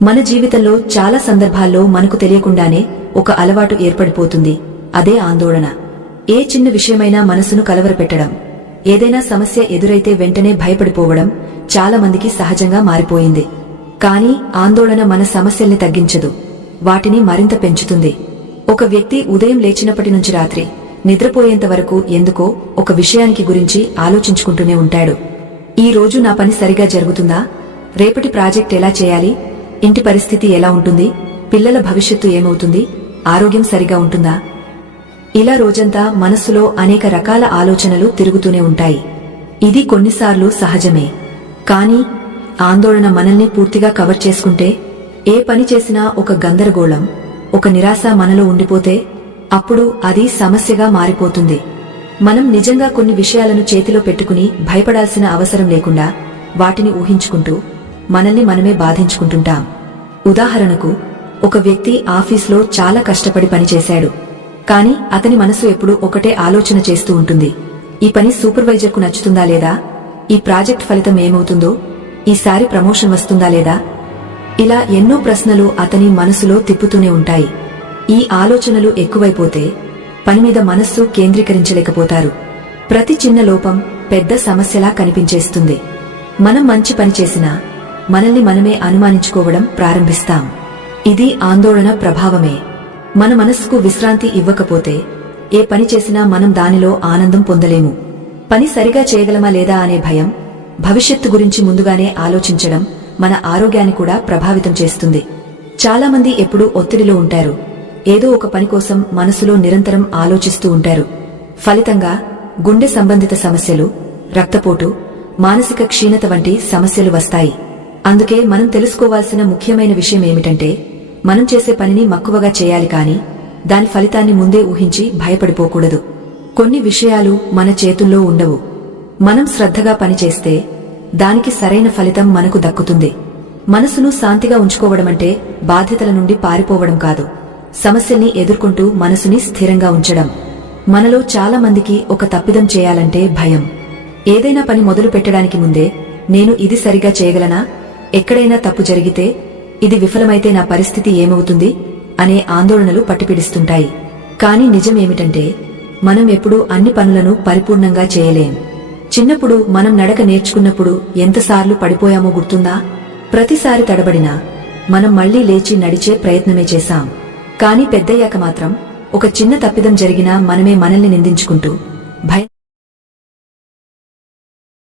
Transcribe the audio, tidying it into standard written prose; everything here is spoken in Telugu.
మన జీవితంలో చాలా సందర్భాల్లో మనకు తెలియకుండానే ఒక అలవాటు ఏర్పడిపోతుంది. అదే ఆందోళన. ఏ చిన్న విషయమైనా మనసును కలవరపెట్టడం, ఏదైనా సమస్య ఎదురైతే వెంటనే భయపడిపోవడం చాలా మందికి సహజంగా మారిపోయింది. కానీ ఆందోళన మన సమస్యల్ని తగ్గించదు, వాటిని మరింత పెంచుతుంది. ఒక వ్యక్తి ఉదయం లేచినప్పటి నుంచి రాత్రి నిద్రపోయేంత వరకు ఎందుకో ఒక విషయానికి గురించి ఆలోచించుకుంటూనే ఉంటాడు. ఈ రోజు నా పని సరిగా జరుగుతుందా? రేపటి ప్రాజెక్ట్ ఎలా చేయాలి? ఇంటి పరిస్థితి ఎలా ఉంటుంది? పిల్లల భవిష్యత్తు ఏమవుతుంది? ఆరోగ్యం సరిగా ఉంటుందా? ఇలా రోజంతా మనస్సులో అనేక రకాల ఆలోచనలు తిరుగుతూనే ఉంటాయి. ఇది కొన్నిసార్లు సహజమే. కానీ ఆందోళన మనల్ని పూర్తిగా కవర్ చేసుకుంటే, ఏ పని చేసినా ఒక గందరగోళం, ఒక నిరాశ మనలో ఉండిపోతే, అప్పుడు అది సమస్యగా మారిపోతుంది. మనం నిజంగా కొన్ని విషయాలను చేతిలో పెట్టుకుని భయపడాల్సిన అవసరం లేకుండా వాటిని ఊహించుకుంటూ మనల్ని మనమే బాధించుకుంటుంటాం. ఉదాహరణకు, ఒక వ్యక్తి ఆఫీస్లో చాలా కష్టపడి పనిచేశాడు. కాని అతని మనసు ఎప్పుడూ ఒకటే ఆలోచన చేస్తూ ఉంటుంది. ఈ పని సూపర్వైజర్కు నచ్చుతుందా లేదా? ఈ ప్రాజెక్ట్ ఫలితం ఏమవుతుందో? ఈసారి ప్రమోషన్ వస్తుందా లేదా? ఇలా ఎన్నో ప్రశ్నలు అతని మనసులో తిప్పుతూనే ఉంటాయి. ఈ ఆలోచనలు ఎక్కువైపోతే పనిమీద మనస్సు కేంద్రీకరించలేకపోతారు. ప్రతి చిన్న లోపం పెద్ద సమస్యలా కనిపించేస్తుంది. మనం మంచి పని చేసినా మనల్ని మనమే అనుమానించుకోవడం ప్రారంభిస్తాం. ఇది ఆందోళన ప్రభావమే. మన మనస్సుకు విశ్రాంతి ఇవ్వకపోతే ఏ పని చేసినా మనం దానిలో ఆనందం పొందలేము. పని సరిగా చేయగలమా లేదా అనే భయం, భవిష్యత్తు గురించి ముందుగానే ఆలోచించడం మన ఆరోగ్యాన్ని కూడా ప్రభావితం చేస్తుంది. చాలామంది ఎప్పుడూ ఒత్తిడిలో ఉంటారు. ఏదో ఒక పని కోసం మనసులో నిరంతరం ఆలోచిస్తూ ఉంటారు. ఫలితంగా గుండె సంబంధిత సమస్యలు, రక్తపోటు, మానసిక క్షీణత వంటి సమస్యలు వస్తాయి. అందుకే మనం తెలుసుకోవాల్సిన ముఖ్యమైన విషయం ఏమిటంటే, మనం చేసే పనిని మక్కువగా చేయాలి, కానీ దాని ఫలితాన్ని ముందే ఊహించి భయపడిపోకూడదు. కొన్ని విషయాలు మన చేతుల్లో ఉండవు. మనం శ్రద్ధగా పనిచేస్తే దానికి సరైన ఫలితం మనకు దక్కుతుంది. మనసును శాంతిగా ఉంచుకోవడమంటే బాధ్యతల నుండి పారిపోవడం కాదు, సమస్యల్ని ఎదుర్కొంటూ మనసుని స్థిరంగా ఉంచడం. మనలో చాలా మందికి ఒక తప్పిదం చేయాలంటే భయం. ఏదైనా పని మొదలు పెట్టడానికి ముందే, నేను ఇది సరిగా చేయగలనా? ఎక్కడైనా తప్పు జరిగితే, ఇది విఫలమైతే నా పరిస్థితి ఏమవుతుంది అనే ఆందోళనలు పట్టిపిడిస్తుంటాయి. కాని నిజమేమిటంటే, మనం ఎప్పుడూ అన్ని పనులను పరిపూర్ణంగా చేయలేం. చిన్నప్పుడు మనం నడక నేర్చుకున్నప్పుడు ఎంతసార్లు పడిపోయామో గుర్తుందా? ప్రతిసారి తడబడినా మనం మళ్లీ లేచి నడిచే ప్రయత్నమే చేశాం. కాని పెద్దయ్యాక మాత్రం ఒక చిన్న తప్పిదం జరిగినా మనమే మనల్ని నిందించుకుంటూ భయం